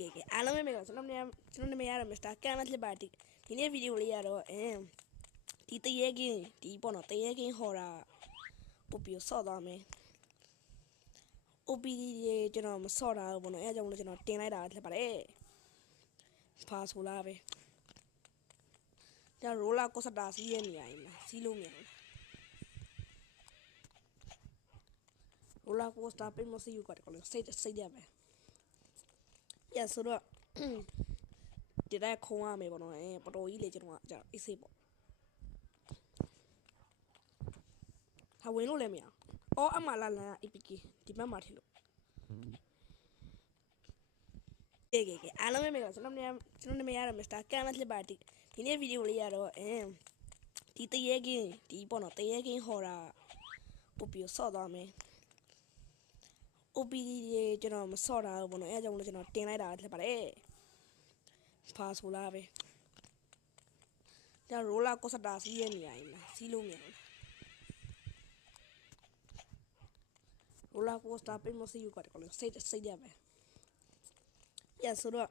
ကဲအားလုံးပဲမင်္ဂလာကျွန်တော်နာမည်ကတော့ Mr. Can ဖြစ်ပါတယ်ဒီနေ့ဗီဒီယိုလေးကတော့ဒီတရေကင်းဒီပေါ့နော်တရေကင်းဟော်တာပို့ပြီးဆော့သွားမယ် OPD ကျွန်တော်မဆော့တာဘူးပေါ့နော်အဲအကြောင်းလို့ကျွန်တော်တင်လိုက်တာဖြစ်ပါတယ်ဖာဆိုလားပဲဒါရိုလာကိုစတာစီးရဲ့နေရာကြီးလားစီးလို့မရဘူးရိုလာကိုစတာပိတ်မစီးယူကြတယ်ကောလို့စိတ်ရမယ်ရဆိုတော့ဒီတိုင်းခုံရမယ်ပေါ့နော်ပတော်ကြီးလေကျွန်တော်ကကြာအေးစေးပေါ့ဟာဝင်လို့လည်းမရအော်အမလာလန် APK ဒီဘက်မှာထင်လို့ကဲအားလုံးပဲမင်္ဂလာကျွန်တော်နာမည်ကတော့ Mr. Can ဖြစ်ပါတယ်ဒီနေ့ဗီဒီယိုလေးကတော့ဒီတရေကင်းဒီပေါ့နော်တရေကင်းဟော်တာပို့ပြီးဆော့သွားမယ် OPD ကျွန်တော်မဆော့တာဘူးပေါ့နော်အဲအကြောင်းလို့ကျွန်တော်တင်လိုက်တာဖြစ်ပါတယ်ဖာဆိုလားပဲဒါရိုလာကိုစတာစီးရဲ့နေရာကြီးလားစီးလို့မရဘူးရိုလာကိုစတာပိတ်မစီးယူကြတယ်ကောလို့စိတ်ရမယ်ရဆိုတော့